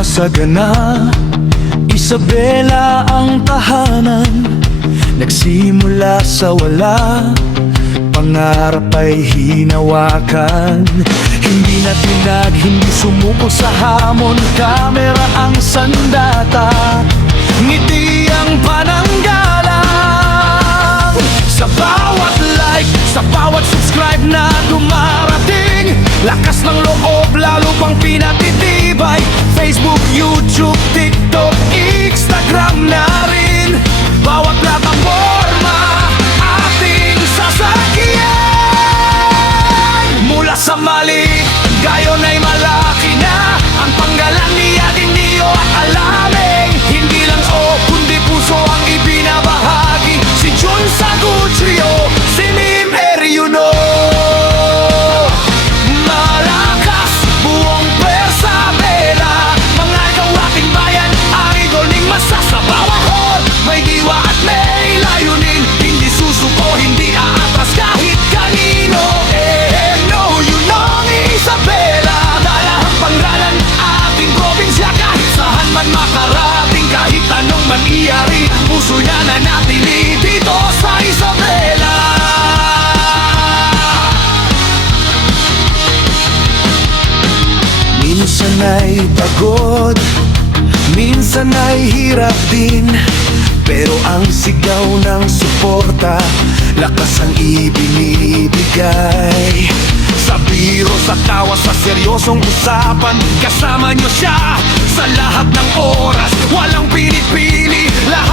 masagana. Isabela ang tahanan, nagsimula sa wala. Pangarap ay hinawakan, hindi na tinag, hindi sumuko sa hamon. Kamera ang sandata, ngiti ang pananggalang. Sa bawat like, sa bawat subscribe na dumarating, lakas ng loob lalo pang pinatitibay. Facebook, YouTube, TikTok, Instagram na rin, bawat plataforma ating sasakyan. Mula sa mali, gayon ay malaki na ang panggalan ni Ateneo at Alameng. Hindi lang kundi puso ang ibinabahagi. Si John Sagutrio, si Mim Eriuno. Malakas, buong persabela, mga gawating bayan, ang igoling masasabawang hon. May diwa at may layunin, hindi susuko, hindi aatras kahit kanino. No, you know Isabela, dalahang pangalan ating probinsya. Kahit saan man makarating, kahit anong mangyari, puso niya nanatili dito sa Isabela. Minsan ay pagod, minsan ay hirap din, pero ang sigaw ng suporta, lakas ang ibinibigay. Sa biro, sa tawa, sa seryosong usapan, kasama niyo siya sa lahat ng oras. Walang pinipili, lahat